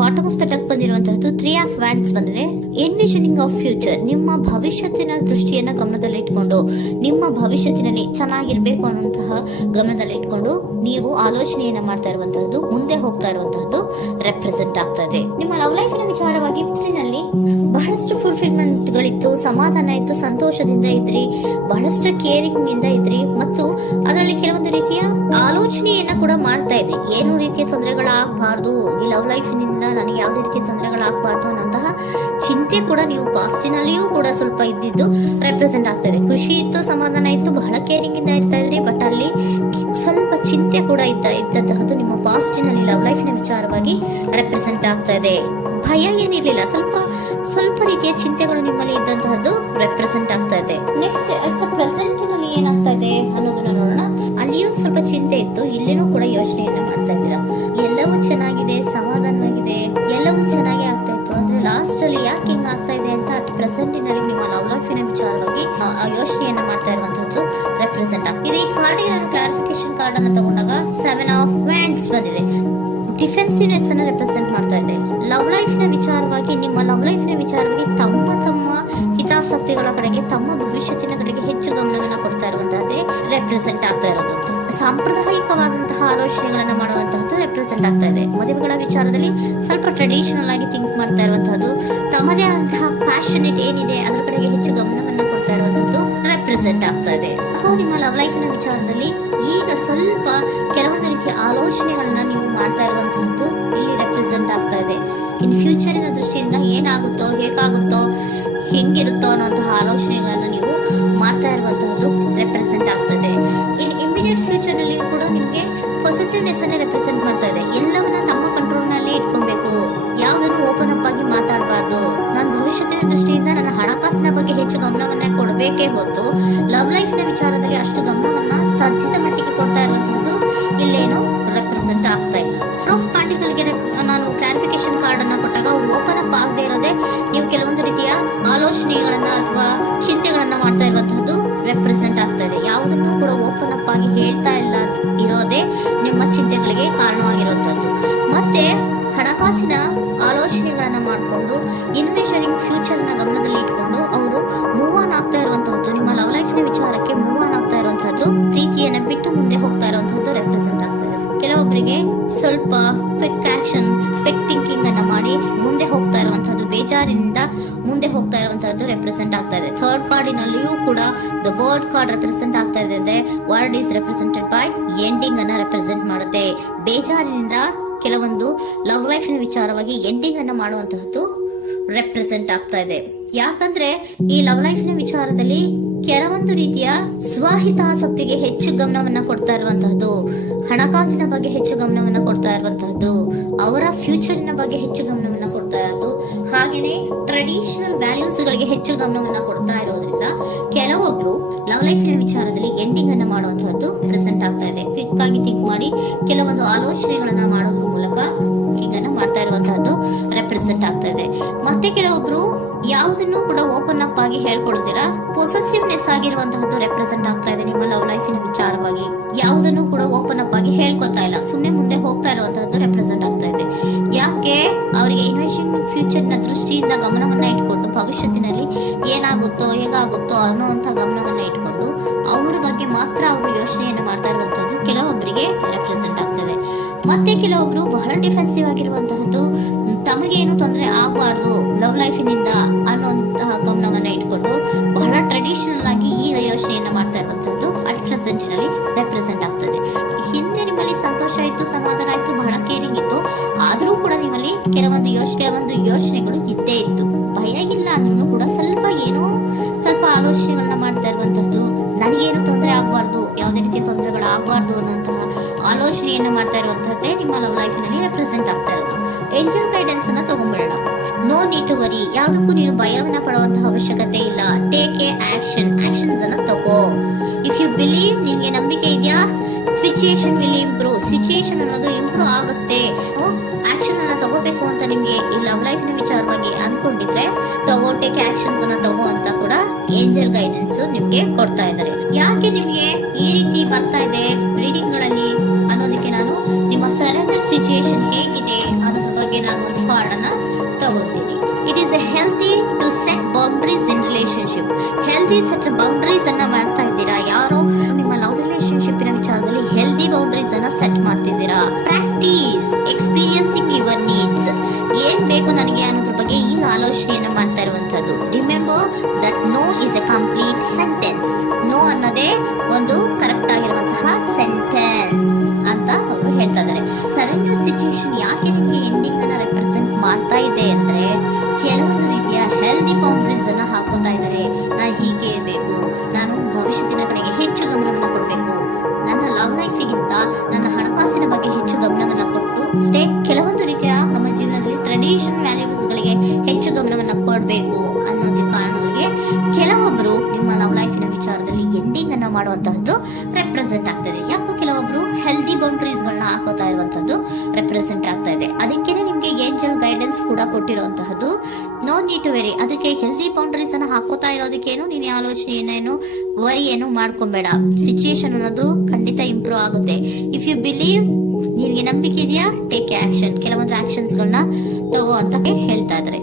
Bottom of the deck ಬಂದಿರುವಂತಹದ್ದು 3 of wands ಬಂದಿದೆ. Envisioning of future, ನಿಮ್ಮ ಭವಿಷ್ಯತ್ತಿನ ದೃಷ್ಟಿಯನ್ನ ಗಮನದಲ್ಲಿಟ್ಕೊಂಡು ನಿಮ್ಮ ಭವಿಷ್ಯತ್ತಿನಲ್ಲಿ ಚೆನ್ನಾಗಿರ್ಬೇಕು ಅನ್ನುವಂತಹ ಗಮನದಲ್ಲಿಟ್ಕೊಂಡು ನೀವು ಆಲೋಚನೆಯನ್ನ ಮಾಡ್ತಾ ಇರುವಂತಹದ್ದು, ಮುಂದೆ ಹೋಗ್ತಾ ಇರುವಂತಹದ್ದು ರೆಪ್ರೆಸೆಂಟ್ ಆಗ್ತದೆ. ನಿಮ್ಮ ಲವ್ ಲೈಫಿನ ವಿಚಾರವಾಗಿ ನಲ್ಲಿ ಬಹಳಷ್ಟು ಫುಲ್ಫಿಲ್ಮೆಂಟ್ ಗಳಿತ್ತು, ಸಮಾಧಾನ ಇತ್ತು, ಸಂತೋಷದಿಂದ ಇದ್ರಿ, ಬಹಳಷ್ಟು ಕೇರಿಂಗ್ ನಿಂದ ಇದ್ರಿ ಮತ್ತು ಅದರಲ್ಲಿ ಕೆಲವೊಂದು ರೀತಿಯ ಆಲೋಚನೆಯನ್ನ ಕೂಡ ಮಾಡ್ತಾ ಇದ್ರಿ. ಏನು ರೀತಿಯ ತೊಂದರೆಗಳಾಗಬಾರ್ದು, ಈ ಲವ್ ಲೈಫಿನಿಂದ ನನಗೆ ಯಾವುದೇ ರೀತಿಯ ತೊಂದರೆಗಳಾಗಬಾರ್ದು ಅನ್ನೋಂತಹ ಚಿಂತೆ ಕೂಡ ನೀವು ಪಾಸ್ಟಿನಲ್ಲಿಯೂ ಕೂಡ ಸ್ವಲ್ಪ ಇದ್ದಿದ್ದು ರೆಪ್ರೆಸೆಂಟ್ ಆಗ್ತಾ ಇದೆ. ಖುಷಿ ಇತ್ತು, ಸಮಾಧಾನ ಇತ್ತು, ಬಹಳ ಕೇರಿಂಗ್ ಇಂದ ಇರ್ತಾ ಇದ್ರಿ, ಬಟ್ ಅಲ್ಲಿ ಸ್ವಲ್ಪ ಚಿಂತೆ ಕೂಡ ಇದ್ದಂತಹದ್ದು ನಿಮ್ಮ ಪಾಸ್ಟಿನಲ್ಲಿ ಲವ್ ಲೈಫಿನ ವಿಚಾರವಾಗಿ ರೆಪ್ರೆಸೆಂಟ್ ಆಗ್ತಾ ಇದೆ. ಭಯ ಏನಿರ್ಲಿಲ್ಲ, ಸ್ವಲ್ಪ ರೀತಿಯ ಚಿಂತೆಗಳು ನಿಮ್ಮಲ್ಲಿ ಇದ್ದಂತಹದ್ದು ರೆಪ್ರೆಸೆಂಟ್ ಆಗ್ತಾ ಇದೆ. ನೆಕ್ಸ್ಟ್ ಅಟ್ ದ ಪ್ರೆಸೆಂಟ್ ನಲ್ಲಿ ಏನಾಗ್ತಾ ಇದೆ ಅನ್ನೋದನ್ನ ನೋಡೋಣ. ಅಲ್ಲಿಯೂ ಸ್ವಲ್ಪ ಚಿಂತೆ ಇತ್ತು, ಇಲ್ಲಿನೂ ಕೂಡ ಯೋಚನೆಯನ್ನ ಮಾಡ್ತಾ ಇದ್ದೀರಾ. ಎಲ್ಲವೂ ಚೆನ್ನಾಗಿದೆ, ಸಮಾಧಾನವಾಗಿದೆ, ಎಲ್ಲವೂ ಚೆನ್ನಾಗಿ ಆಗ್ತಾ ಇತ್ತು. ಆದ್ರೆ ಲಾಸ್ಟ್ ಅಲ್ಲಿ ಯಾಕೆ ಹಿಂಗ್ ಆಗ್ತಾ ಇದೆ ಅಂತ ಅಟ್ ಪ್ರೆಸೆಂಟ್ ನಲ್ಲಿ ನಿಮ್ಮ ಲವ್ ಲೈಫಿನ ವಿಚಾರವಾಗಿ ಯೋಚನೆಯನ್ನ ಮಾಡ್ತಾ ಇರುವಂತದ್ದು ರೆಪ್ರೆಸೆಂಟ್ ಆಗ್ತಿದೆ. ಈ ಕಾರ್ಡಿಗೆ ನಾನು ಕ್ಲಾರಿಫಿಕೇಶನ್ ಕಾರ್ಡ್ ಅನ್ನ ತಗೊಂಡಾಗ 7 ಆಫ್ ವ್ಯಾಂಡ್ಸ್ ಬಂದಿದೆ. ಡಿಫೆನ್ಸಿವ್ನೆಸ್ ಅನ್ನ ರೆಪ್ರೆಸೆಂಟ್ ಮಾಡ್ತಾ ಇದೆ. ಲವ್ ಲೈಫಿನ ವಿಚಾರವಾಗಿ, ನಿಮ್ಮ ಲವ್ ಲೈಫಿನ ವಿಚಾರವಾಗಿ ತಮ್ಮ ಹಿತಾಸಕ್ತಿಗಳ ಕಡೆಗೆ, ತಮ್ಮ ಭವಿಷ್ಯತ್ತಿನ ಕಡೆಗೆ ಹೆಚ್ಚು ಗಮನವನ್ನ ಕೊಡ್ತಾ ಇರುವಂತಹದ್ದೇ ರೆಪ್ರೆಸೆಂಟ್ ಆಗ್ತಾ ಇರೋದು. ಸಾಂಪ್ರದಾಯಿಕವಾದಂತಹ ಆಲೋಚನೆಗಳನ್ನ ಮಾಡುವಂತಹದ್ದು ರೆಪ್ರೆಸೆಂಟ್ ಆಗ್ತಾ ಇದೆ. ಮದುವೆಗಳ ವಿಚಾರದಲ್ಲಿ ಸ್ವಲ್ಪ ಟ್ರೆಡಿಷನಲ್ ಆಗಿ ಥಿಂಕ್ ಮಾಡ್ತಾ ಇರುವಂತಹದ್ದು, ತಮ್ಮದೇ ಆದಂತಹ ಪ್ಯಾಷನೇಟ್ ಏನಿದೆ ಅದರ ಕಡೆಗೆ ಹೆಚ್ಚು ಗಮನವನ್ನ ಕೊಡ್ತಾ ಇರುವಂತಹದ್ದು ರೆಪ್ರೆಸೆಂಟ್ ಆಗ್ತಾ ಇದೆ. ನಿಮ್ಮ ಲವ್ ಲೈಫಿನ ವಿಚಾರದಲ್ಲಿ ಈಗ ಸ್ವಲ್ಪ ಕೆಲವೊಂದು ರೀತಿಯ ಆಲೋಚನೆಗಳನ್ನ ನೀವು ಮಾಡ್ತಾ ಇರುವಂತಹದ್ದು ಇಲ್ಲಿ ರೆಪ್ರೆಸೆಂಟ್ ಆಗ್ತಾ ಇದೆ. ಇನ್ ಫ್ಯೂಚರಿನ ದೃಷ್ಟಿಯಿಂದ ಏನಾಗುತ್ತೋ, ಹೇಗಾಗುತ್ತೋ, ಹೆಂಗಿರುತ್ತೋ ಅನ್ನೋಂತಹ ಆಲೋಚನೆಗಳನ್ನ ನೀವು ಮಾಡ್ತಾ ಇರುವಂತಹದ್ದು ರೆಪ್ರೆಸೆಂಟ್ ಆಗ್ತದೆ. ಇನ್ ಇಮಿಡಿಯೇಟ್ ಫ್ಯೂಚರ್ ನಲ್ಲಿಯೂ ಕೂಡ ನಿಮ್ಗೆ ಪೊಸೆಸಿವ್ನೆಸ್ ಅನ್ನ ರೆಪ್ರೆಸೆಂಟ್ ಮಾಡ್ತಾ ಇದೆ. ಎಲ್ಲವನ್ನ ತಮ್ಮ ಕಂಟ್ರೋಲ್ ನಲ್ಲಿ ಇಟ್ಕೊಬೇಕು, ಯಾವುದನ್ನು ಓಪನ್ ಅಪ್ ಆಗಿ ಮಾತಾಡಬಾರ್ದು. ನಾನು ಭವಿಷ್ಯದ ದೃಷ್ಟಿಯಿಂದ ನನ್ನ ಹಣಕಾಸಿನ ಬಗ್ಗೆ ಹೆಚ್ಚು ಗಮನವನ್ನ ಕೊಡಬೇಕೇ ಹೊರತು ಲವ್ ಲೈಫಿನ ವಿಚಾರದಲ್ಲಿ ಅಷ್ಟು ಗಮನವನ್ನ ಸಾಧ್ಯದ ಮಟ್ಟಿಗೆ ಕೊಡ್ತಾ ಇರುವಂತದ್ದು ಇಲ್ಲೇನು ರೆಪ್ರೆಸೆಂಟ್ ಆಗ್ತಾ ಇಲ್ಲ. ಹಾಫ್ ಪಾರ್ಟಿಗಳಿಗೆ ನಾನು ಕ್ಲಾರಿಫಿಕೇಶನ್ ಕಾರ್ಡ್ ಅನ್ನ ಕೊಟ್ಟಾಗ ಅವ್ರು ಓಪನ್ ಅಪ್ ಆಗದೆ ಇರೋದೇ ನೀವು ಕೆಲವೊಂದು ರೀತಿಯ ಆಲೋಚನೆಗಳನ್ನ ಅಥವಾ ಚಿಂತೆಗಳನ್ನ ಮಾಡ್ತಾ ಇರುವಂತಹದ್ದು ರೆಪ್ರೆಸೆಂಟ್ ಆಗ್ತಾ ಇದೆ. ಯಾವುದನ್ನು ಕೂಡ ಓಪನ್ ಅಪ್ ಆಗಿ ಹೇಳ್ತಾ ಇಲ್ಲ ಇರೋದೇ ನಿಮ್ಮ ಚಿಂತೆಗಳಿಗೆ ಕಾರಣವಾಗಿರುವಂತದ್ದು. ಮತ್ತೆ ಹಣಕಾಸಿನ ಆಲೋಚನೆಗಳನ್ನ ಮಾಡಿಕೊಂಡು ಇನ್ವೆಸ್ಟಿಂಗ್ ಫ್ಯೂಚರ್ ನ ಗಮನದಲ್ಲಿ ಇಟ್ಕೊಂಡು ಅವರು ಮೂವ್ ಆನ್ ಆಗ್ತಾ ಇರುವಂತಹದ್ದು, ನಿಮ್ಮ ಲವ್ ಲೈಫಿನ ವಿಚಾರಕ್ಕೆ ಮೂವ್ ಆನ್ ಆಗ್ತಾ ಇರುವಂತಹದ್ದು, ಪ್ರೀತಿಯನ್ನ ಬಿಟ್ಟು ಮುಂದೆ ಹೋಗ್ತಾ ಇರುವಂತಹದ್ದು ರೆಪ್ರೆಸೆಂಟ್ ಆಗ್ತದೆ. ಕೆಲವೊಬ್ಬರಿಗೆ ಸ್ವಲ್ಪ ಕ್ವಿಕ್ ಆಕ್ಷನ್, ಕ್ವಿಕ್ ಥಿಂಕಿಂಗ್ ಅನ್ನ ಮಾಡಿ ಮುಂದೆ ಹೋಗ್ತಾ ಇರುವಂತಹದ್ದು, ಬೇಜಾರಿನಿಂದ ಮುಂದೆ ಹೋಗ್ತಾ ಇರುವಂತಹದ್ದು ರೆಪ್ರೆಸೆಂಟ್ ಆಗ್ತಾ ಇದೆ. ಥರ್ಡ್ ಕಾರ್ಡಿನಲ್ಲಿಯೂ ಕೂಡ ದ ವರ್ಡ್ ಕಾರ್ಡ್ ರೆಪ್ರೆಸೆಂಟ್ ಆಗ್ತಾ ಇದೆ. Word is represented by ending ಅನ್ನ ರೆಪ್ರೆಸೆಂಟ್ ಮಾಡುತ್ತೆ. ಬೇಜಾರಿನಿಂದ ಕೆಲವೊಂದು ಲವ್ ಲೈಫಿನ ವಿಚಾರವಾಗಿ ಎಂಡಿಂಗ್ ಅನ್ನ ಮಾಡುವಂತಹದ್ದು ರೆಪ್ರೆಸೆಂಟ್ ಆಗ್ತಾ ಇದೆ. ಯಾಕಂದ್ರೆ ಈ ಲವ್ ಲೈಫಿನ ವಿಚಾರದಲ್ಲಿ ಕೆಲವೊಂದು ರೀತಿಯ ಸ್ವಹಿತಾಸಕ್ತಿಗೆ ಹೆಚ್ಚು ಗಮನವನ್ನ ಕೊಡ್ತಾ ಇರುವಂತಹದ್ದು, ಹಣಕಾಸಿನ ಬಗ್ಗೆ ಹೆಚ್ಚು ಗಮನವನ್ನ ಕೊಡ್ತಾ ಇರುವಂತಹದ್ದು, ಅವರ ಫ್ಯೂಚರಿನ ಬಗ್ಗೆ ಹೆಚ್ಚು ಗಮನವನ್ನ ಕೊಡ್ತಾ ಇರೋದು, ಹಾಗೇನೆ ಟ್ರೆಡಿಷನಲ್ ವ್ಯಾಲ್ಯೂಸ್ ಗಳಿಗೆ ಹೆಚ್ಚು ಗಮನವನ್ನ ಕೊಡ್ತಾ ಇರೋದ್ರಿಂದ ಕೆಲವೊಬ್ರು ಲವ್ ಲೈಫಿನ ವಿಚಾರದಲ್ಲಿ ಎಂಡಿಂಗ್ ಅನ್ನ ಮಾಡುವಂತಹದ್ದು ಪ್ರೆಸೆಂಟ್ ಆಗ್ತಾ ಇದೆ. ಕ್ವಿಕ್ ಆಗಿ ಥಿಂಕ್ ಮಾಡಿ ಕೆಲವೊಂದು ಆಲೋಚನೆಗಳನ್ನ ಮಾಡೋದ್ರ ಮೂಲಕ ಹಿಂಗನ್ನ ಮಾಡ್ತಾ ಇರುವಂತಹದ್ದು ರೆಪ್ರೆಸೆಂಟ್ ಆಗ್ತಾ ಇದೆ. ಮತ್ತೆ ಕೆಲವೊಬ್ರು ಯಾವುದನ್ನು ಕೂಡ ಓಪನ್ ಅಪ್ ಆಗಿ ಹೇಳ್ಕೊಳ್ಳುದಿರ ಪೊಸೆಸಿವ್ನೆಸ್ ಆಗಿರುವಂತಹದ್ದು ರೆಪ್ರೆಸೆಂಟ್ ಆಗ್ತಾ ಇದೆ. ನಿಮ್ಮ ಲವ್ ಲೈಫಿನ ವಿಚಾರವಾಗಿ ಯಾವುದನ್ನು ಕೂಡ ಓಪನ್ ಅಪ್ ಆಗಿ ಹೇಳ್ಕೊತಾ ಇಲ್ಲ, ಸುಮ್ಮನೆ ಮುಂದೆ ಹೋಗ್ತಾ ಇರುವಂತಹದ್ದು ರೆಪ್ರೆಸೆಂಟ್ ಆಗ್ತಾ ಇದೆ. ಯಾಕೆ ಅವರಿಗೆ ಇನ್ವೆಸ್ಟ್ಮೆಂಟ್ ಫ್ಯೂಚರ್ ನ ದೃಷ್ಟಿಯಿಂದ ಗಮನವನ್ನ ಇಟ್ಕೊಂಡು ಭವಿಷ್ಯತ್ತಿನಲ್ಲಿ ಏನಾಗುತ್ತೋ, ಹೇಗಾಗುತ್ತೋ ಅನ್ನೋಂಥ ಗಮನವನ್ನ ಇಟ್ಕೊಂಡು ಅವ್ರ ಬಗ್ಗೆ ಮಾತ್ರ ಅವರು ಯೋಚನೆಯನ್ನ ಮಾಡ್ತಾ ಇರುವಂತಹದ್ದು ಕೆಲವೊಬ್ಬರಿಗೆ ರೆಪ್ರೆಸೆಂಟ್ ಆಗ್ತದೆ. ಮತ್ತೆ ಕೆಲವೊಬ್ರು ಬಹಳ ಡಿಫೆನ್ಸಿವ್ ಆಗಿರುವಂತಹದ್ದು, ತಮಗೇನು ತೊಂದರೆ ಆಗಬಾರ್ದು ಲವ್ ಲೈಫಿನಿಂದ ಅನ್ನುವಂತಹ ಗಮನವನ್ನ ಇಟ್ಕೊಂಡು ಬಹಳ ಟ್ರೆಡಿಷನಲ್ ಆಗಿ ಈಗ ಯೋಚನೆಯನ್ನ ಮಾಡ್ತಾ ಇರುವಂತಹದ್ದು ಅಟ್ ಪ್ರೆಸೆಂಟಿನಲ್ಲಿ ರೆಪ್ರೆಸೆಂಟ್ ಆಗ್ತದೆ. ಹಿಂದೆ ನಿಮ್ಮಲ್ಲಿ ಸಂತೋಷ ಇತ್ತು, ಸಮಾಧಾನ ಇತ್ತು, ಬಹಳ ಕೇರಿಂಗ್ ಇತ್ತು, ಆದ್ರೂ ಕೂಡ ನಿಮ್ಮಲ್ಲಿ ಕೆಲವೊಂದು ಯೋಚನೆಗಳು ಇದ್ದೇ ಇತ್ತು. ಭಯ ಇಲ್ಲ ಅಂದ್ರೂ ಕೂಡ ಸ್ವಲ್ಪ ಆಲೋಚನೆಗಳನ್ನ ಮಾಡ್ತಾ ಇರುವಂತಹದ್ದು, ನನಗೇನು ತೊಂದರೆ ಆಗಬಾರ್ದು, ಯಾವುದೇ ರೀತಿಯ ತೊಂದರೆಗಳು ಆಗಬಾರ್ದು ಅನ್ನೋಂತಹ ಆಲೋಚನೆಯನ್ನ ಮಾಡ್ತಾ ಇರುವಂತಹದ್ದೇ ನಿಮ್ಮ ಲವ್ ಲೈಫಿನಲ್ಲಿ ರೆಪ್ರೆಸೆಂಟ್ ಆಗ್ತಾ ಇರೋದು. ಏಂಜಲ್ ಗೈಡೆನ್ಸ್ ಅನ್ನ ತಗೊಂಡ್ಬಿಡೋಣ. ನೋ ನೀಡ್ ಟು ವರಿ, ಯಾವುದಕ್ಕೂ ನೀನು ಭಯವನ್ನ ಪಡುವಂತಹ ಅವಶ್ಯಕತೆ ಇಲ್ಲ. ಟೇಕ್ ಎ ಆಕ್ಷನ್ಸ್ ಅನ್ನ ತಗೋ. ಇಫ್ ಯು ಬಿಲೀವ್, ನಿನ್ಗೆ ನಂಬಿಕೆ ಇದೆಯಾ, ಸಿಚುಯೇಷನ್ ವಿಲ್ ಇಂಪ್ರೂವ್, ಸಿಚುಯೇಷನ್ ಅನ್ನೋದು ಇಂಪ್ರೂವ್ ಆಗುತ್ತೆ. ಆಕ್ಷನ್ ಅನ್ನ ತಗೋಬೇಕು ಅಂತ ನಿಮ್ಗೆ ಈ ಲವ್ ಲೈಫಿನ ವಿಚಾರವಾಗಿ ಅನ್ಕೊಂಡಿದ್ರೆ ಟೇಕ್ ಆಕ್ಷನ್ಸ್ ಅನ್ನ ತಗೋ ಅಂತ ಕೂಡ ಏಂಜಲ್ ಗೈಡೆನ್ಸ್ ನಿಮ್ಗೆ ಕೊಡ್ತಾ ಇದ್ದಾರೆ. ಯಾಕೆ ನಿಮ್ಗೆ ಈ ರೀತಿ ಬರ್ತಾ ಇದೆ ರೀಡಿಂಗ್ ಗಳಲ್ಲಿ ಅನ್ನೋದಕ್ಕೆ ನಾನು ನಿಮ್ಮ ಸರೌಂಡಿಂಗ್ ಸಿಚುಯೇಷನ್ ಹೇಗಿದೆ ಅನ್ನೋದ್ರ ಬಗ್ಗೆ ನಾನು ಕಾರ್ಡ್ ಅನ್ನ ತಗೋತೀನಿ. It is a healthy to set boundaries in relationship. Healthy set boundaries ಅನ್ನ ಮಾಡ್ತಾ ಇದ್ದೀರಾ? ಯಾರೋ ನಿಮ್ಮ ಲವ್ ರಿಲೇಶನ್ಶಿಪ್ನ ವಿಚಾರದಲ್ಲಿ ಹೆಲ್ದಿ ಬೌಂಡ್ರೀಸ್ ಅನ್ನ ಸೆಟ್ ಮಾಡ್ತಿದ್ದೀರಾ? Practice experiencing your needs. ಏನ್ ಬೇಕು ನನಗೆ ಅನ್ನೋದ್ರ ಬಗ್ಗೆ ಈಗ ಆಲೋಚನೆಯನ್ನ ಮಾಡ್ತಾ ಇರುವಂತದ್ದು. Remember that no is a complete sentence. No ಅನ್ನೋದೇ ಒಂದು ಕರೆಕ್ಟ್ ಆಗಿರುವಂತಹ ಸೆಂಟೆನ್ಸ್ ಅಂತ ಅವರು ಹೇಳ್ತಾ ಇದ್ದಾರೆ. ಸರೆಂಡರ್ ಸಿಚುಯೇಷನ್ ಯಾಕೆ ನಿಮಗೆ ಎಂಡಿಂಗ್ ಅನ್ನ ರೆಪ್ರೆಸೆಂಟ್ ಮಾಡ್ತಾ ಇದೆ ಅಂದ್ರೆ, ಕೆಲವೊಂದು ರೀತಿಯ ಹೆಲ್ದಿ ಬೌಂಡ್ರೀಸ್ ಅನ್ನ ಹಾಕೋತಾ ಇದ್ದಾರೆ. ನಾನು ಹೀಗೆ ಇರಬೇಕು, ನಾನು ಭವಿಷ್ಯತ್ತಿನ ಕಡೆಗೆ ಹೆಚ್ಚು ಗಮನವನ್ನ ಕೊಡಬೇಕು, ನನ್ನ ಲವ್ ಲೈಫಿಗಿಂತ ನನ್ನ ಹಣಕಾಸಿನ ಬಗ್ಗೆ ಹೆಚ್ಚು ಗಮನವನ್ನ ಕೊಟ್ಟು ಕೆಲವೊಂದು ರೀತಿಯ ನಮ್ಮ ಜೀವನದಲ್ಲಿ ಟ್ರೆಡಿಷನ್ ವ್ಯಾಲ್ಯೂಸ್ ಗಳಿಗೆ ಹೆಚ್ಚು ಗಮನವನ್ನ ಕೊಡಬೇಕು ಅನ್ನೋದ್ರ ಕಾರಣಗಳಿಗೆ ಕೆಲವೊಬ್ರು ನಿಮ್ಮ ಲವ್ ಲೈಫಿನ ವಿಚಾರದಲ್ಲಿ ಎಂಡಿಂಗ್ ಅನ್ನ ಮಾಡುವಂತಹದ್ದು ರೆಪ್ರೆಸೆಂಟ್ ಆಗ್ತದೆ. ಯಾಕೋ ಕೆಲವೊಬ್ರು ಹೆಲ್ದಿ ಬೌಂಡ್ರೀಸ್ ಗಳನ್ನ ಹಾಕೋತಾ ಇರುವಂತದ್ದು ರೆಪ್ರೆಸೆಂಟ್ ಆಗ್ತಾ ಇದೆ. ಅದಕ್ಕೇನೆ ನಿಮ್ಗೆ ಏಂಜಲ್ ಗೈಡೆನ್ಸ್ ಕೂಡ ಕೊಟ್ಟಿರುವಂತಹದ್ದು. No need to worry. ಅದಕ್ಕೆ ಹೆಲ್ದಿ ಬೌಂಡ್ರೀಸ್ ಅನ್ನ ಹಾಕೋತಾ ಇರೋದಕ್ಕೇನು ನೀನು ಆಲೋಚನೆಯನ್ನೇನು ವರಿ ಏನು ಮಾಡ್ಕೊಬೇಡ. ಸಿಚುಯೇಷನ್ ಅನ್ನೋದು ಖಂಡಿತ ಇಂಪ್ರೂವ್ ಆಗುತ್ತೆ. ಇಫ್ ಯು ಬಿಲೀವ್, ನಿನಗೆ ನಂಬಿಕೆ ಇದೆಯಾ, ಟೇಕ್ ಆಕ್ಷನ್. ಕೆಲವೊಂದು ಆಕ್ಷನ್ಸ್ ಗಳನ್ನ ತಗೋ ಅಂತ ಹೇಳ್ತಾ ಇದ್ದಾರೆ.